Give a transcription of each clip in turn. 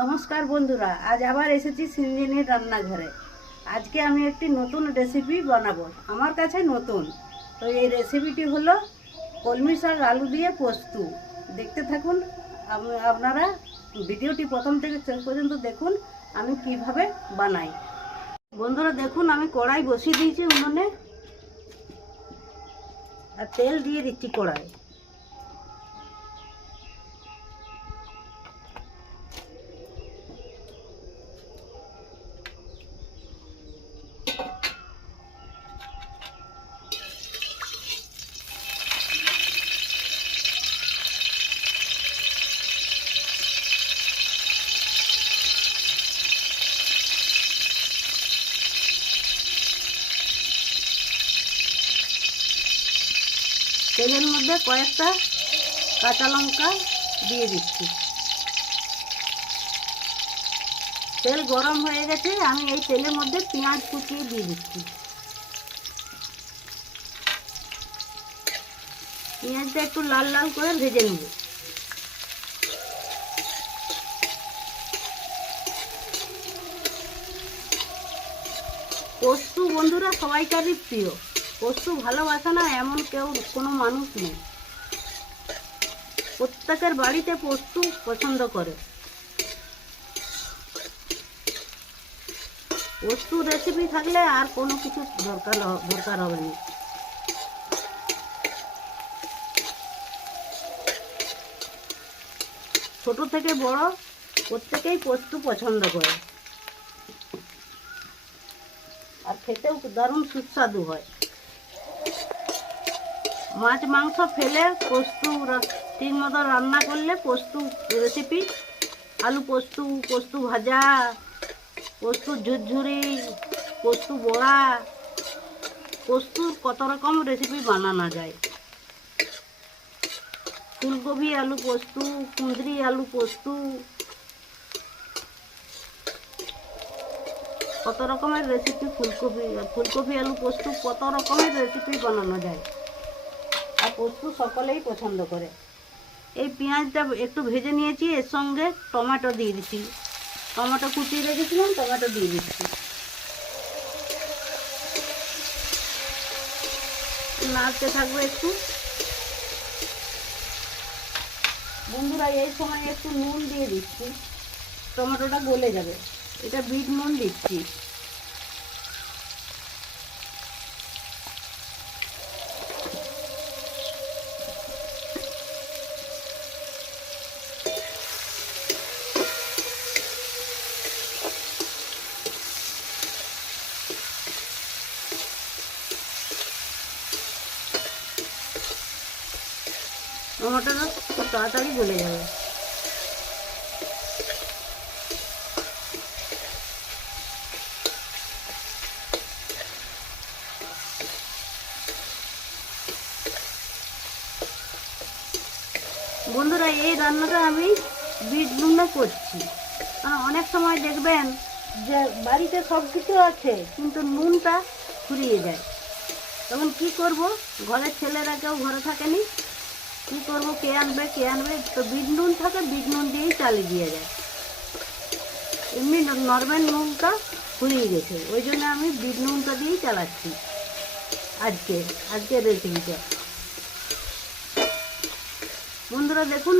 নমস্কার বন্ধুরা, আজ আবার এসেছি সিঞ্জিনির রান্নাঘরে। আজকে আমি একটি নতুন রেসিপি বানাবো, আমার কাছে নতুন। তো এই রেসিপিটি হলো কলমি শাক আলু দিয়ে পোস্ত। দেখতে থাকুন আপনারা ভিডিওটি প্রথম থেকে শেষ পর্যন্ত দেখুন, আমি কীভাবে বানাই। বন্ধুরা, দেখুন, আমি কড়াই বসিয়ে দিয়েছি উনুনে। আর তেল দিয়ে দিচ্ছি কড়াই তেলের মধ্যে কয়েকটা কাঁচা লঙ্কা দিয়ে দিচ্ছি। তেল গরম হয়ে গেছে, আমি এই তেলের মধ্যে পেঁয়াজ কুচিয়ে দিয়ে দিচ্ছি। পেঁয়াজটা একটু লাল লাল করে ভেজে নেব। পোস্ত বন্ধুরা সবাইকারই প্রিয়। পোস্ত ভালোবাসে না এমন কেউ, কোনো মানুষ নেই। প্রত্যেকের বাড়িতে পোস্ত পছন্দ করে। পোস্ত রেসিপি থাকলে আর কোনো কিছু দরকার দরকার হবে না। ছোট থেকে বড় প্রত্যেকেই পোস্ত পছন্দ করে। আর খেতেও দারুণ সুস্বাদু হয়। মাছ, মাংস ফেলে পোস্ত ঠিক মতো রান্না করলে পোস্ত রেসিপি আলু পোস্ত পোস্ত ভাজা, পোস্ত ঝুরঝুরি, পোস্ত বড়া, পোস্তুর কত রকম রেসিপি বানানো যায়। ফুলকপি আলু পোস্ত, কুঁদরি আলু পোস্ত, কত রকমের রেসিপি ফুলকপি ফুলকপি আলু পোস্ত কত রকমের রেসিপি বানানো যায়। আর পোস্ত সকলেই পছন্দ করে। এই পেঁয়াজটা একটু ভেজে নিয়েছি, এর সঙ্গে টমেটো দিয়ে দিচ্ছি। টমেটো কুচিয়ে রেখেছিলাম, টমেটো দিয়ে দিচ্ছি। নাড়তে থাকবে একটু। বন্ধুরা, এই সময় একটু নুন দিয়ে দিচ্ছি। টমেটোটা গলে যাবে। এটা বিট নুন দিচ্ছি। টমেটোটা খুব তাড়াতাড়ি গলে যাবে বন্ধুরা, এই রান্নাটা আমি বিট নুনে করছি। কারণ অনেক সময় দেখবেন যে বাড়িতে সব কিছু আছে, কিন্তু নুনটা ফুরিয়ে যায়। তখন কি করব? ঘরের ছেলেরা কেউ ঘরে থাকেনি কি করব, কে আনবে কে আনবে? তো বিট নুন থাকে, বিট নুন দিয়েই চালিয়ে দিয়ে যায় এমনি নর্মাল নুনটা ফুরিয়ে গেছে। ওই জন্য আমি বিট নুনটা দিয়েই চালাচ্ছি। আজকে আজকে রেসিপিটা বন্ধুরা, দেখুন,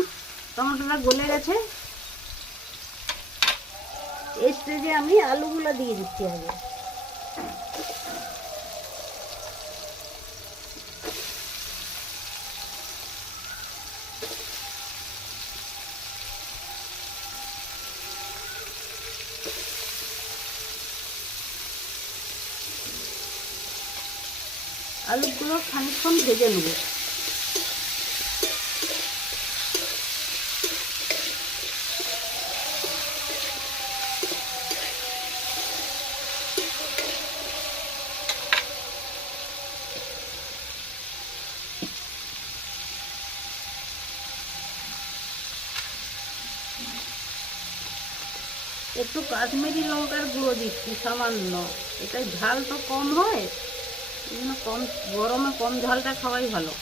টমেটোটা গলে গেছে। এই স্টেজে আমি আলুগুলো দিয়ে দিচ্ছি আগে। আলুগুলো খানিকক্ষণ ভেজে নেব। একটু কাশ্মীরি লঙ্কার গুঁড়ো দিচ্ছি, সামান্য। এটা ঝাল তো কম হয়। এই জন্য কম, গরমে কম ঝালটা খাওয়াই ভালো।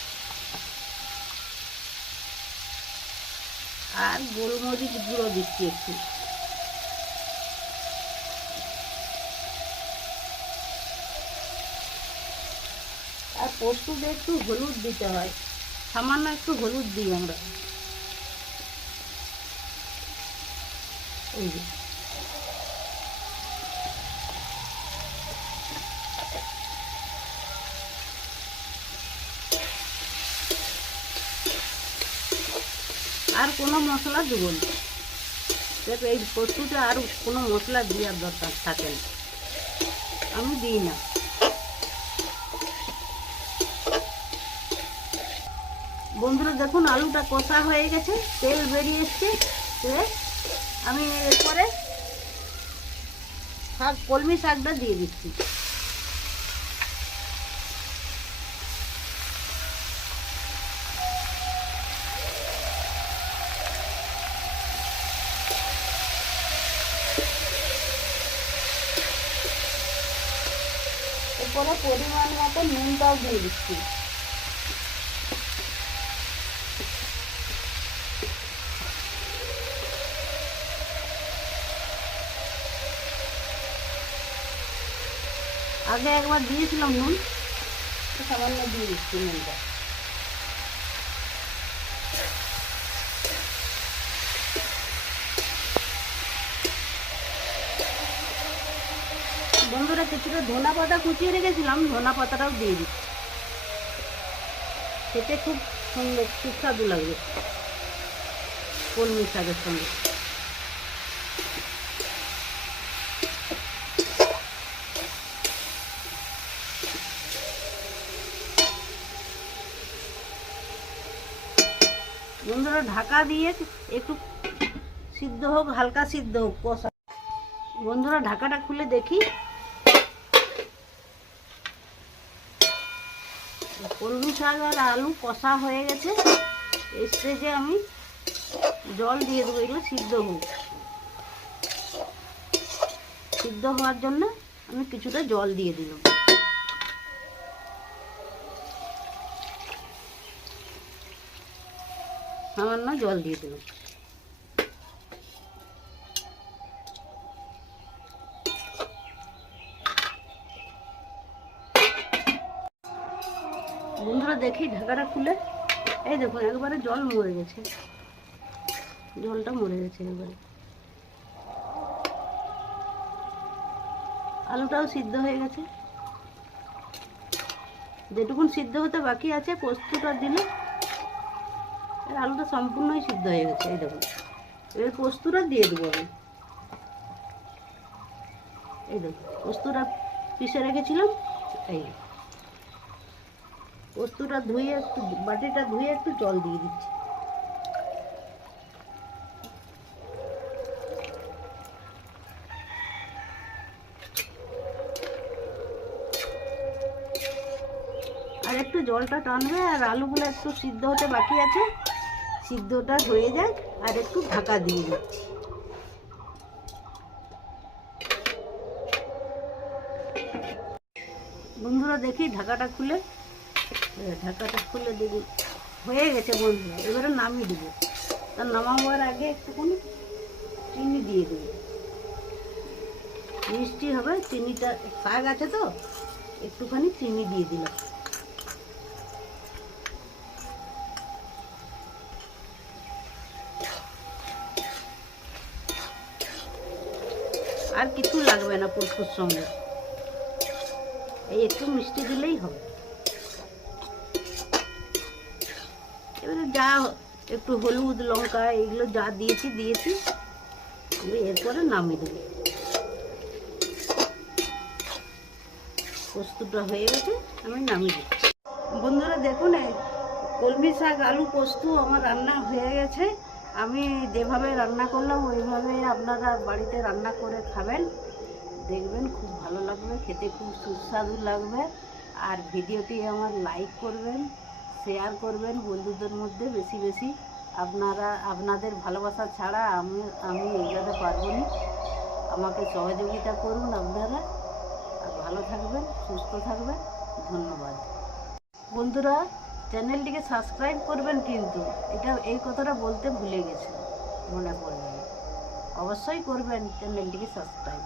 আর গোলমরিচ গুঁড়ো দিচ্ছি একটু। আর পশুদের একটু হলুদ দিতে হয়। সামান্য একটু হলুদ দিই আমরা। এই যে। আর কোনো মশলা দেবো না। দেখ, এই পোস্তুতে আর কোনো মশলা দেওয়ার দরকার থাকে না। আমি দিই না। বন্ধুরা, দেখুন, আলুটা কষা হয়ে গেছে, তেল বেরিয়ে এসছে। আমি এরপরে শাক, কলমি শাকটা দিয়ে দিচ্ছি। এরপরে পরিমাণ মতো নুনটাও দিয়ে দিচ্ছি। আগে একবার দিয়েছিলাম নুন সামান্য দিয়ে দিচ্ছি নুনটা। বন্ধুরা কিছুটা ধনা পাতা কুচিয়ে রেখেছিলাম, ধনা পাতাটাও দিয়ে দিচ্ছি খেতে খুব সুন্দর, সুস্বাদু লাগবে। কলমি শাকের সঙ্গে? বন্ধুরা, ঢাকা দিয়ে একটু সিদ্ধ হোক, হালকা সিদ্ধ হোক, কষা। বন্ধুরা, ঢাকাটা খুলে দেখি। কলমি শাক আর আলু কষা হয়ে গেছে। এই স্টেজে আমি জল দিয়ে দেবো, এগুলো সিদ্ধ হোক। সিদ্ধ হওয়ার জন্য আমি কিছুটা জল দিয়ে দিলাম। সামান্য জল দিয়ে দিলাম। বন্ধুরা দেখি ঢাকাটা খুলে। এই দেখুন একবারে জল মরে গেছে। জলটা মরে গেছে একবারে। আলুটাও সিদ্ধ হয়ে গেছে। যেটুকুন সিদ্ধ হতে বাকি আছে, পোস্তটা দিলে আলুটা সম্পূর্ণই সিদ্ধ হয়ে গেছে, এই দেখুন। এবার পোস্তটা দিয়ে দেবো আমি। এই দেখুন, পোস্তটা পিষে রেখেছিলাম, এই। পোস্তটা ধুয়ে একটু, বাটিটা ধুয়ে একটু জল দিয়ে দিচ্ছি। আর একটু জলটা টানবে, আর আলুগুলো একটু সিদ্ধ হতে বাকি আছে। সিদ্ধটা হয়ে যায় আর একটু ঢাকা দিয়ে দিচ্ছি। বন্ধুরা, দেখি ঢাকাটা খুলে। ঢাকাটা খুলে দেখি হয়ে গেছে বন্ধুরা, এবারে নামিয়ে দেবো। তার নামাবার আগে একটুখানি চিনি দিয়ে দেবো। মিষ্টি হবে, চিনিটা শাক আছে তো, একটুখানি চিনি দিয়ে দিলাম। আর কিছু লাগবে না পোস্তর সঙ্গে। এই একটু মিষ্টি দিলেই হবে। এবারে যা একটু হলুদ লঙ্কা এগুলো যা দিয়েছি দিয়েছি। আমি এরপরে নামিয়ে দেবো। পোস্তটা হয়ে গেছে, আমি নামিয়ে দিচ্ছি বন্ধুরা দেখুন কলমি শাক, আলু পোস্ত আমার রান্না হয়ে গেছে। আমি যেভাবে রান্না করলাম, ওইভাবে আপনারা বাড়িতে রান্না করে খাবেন। দেখবেন খুব ভালো লাগবে, খেতে খুব সুস্বাদু লাগবে। আর ভিডিওটি আমার লাইক করবেন। শেয়ার করবেন বন্ধুদের মধ্যে বেশি বেশি। আপনারা, আপনাদের ভালোবাসা ছাড়া আমি আমি এগোতে পারব না। আমাকে সহযোগিতা করুন আপনারা। আর ভালো থাকবেন, সুস্থ থাকবেন। ধন্যবাদ। বন্ধুরা, চ্যানেলটিকে সাবস্ক্রাইব করবেন কিন্তু এটা, এই কথাটা বলতে ভুলে গেছে, মনে পড়ে অবশ্যই করবেন, চ্যানেলটিকে সাবস্ক্রাইব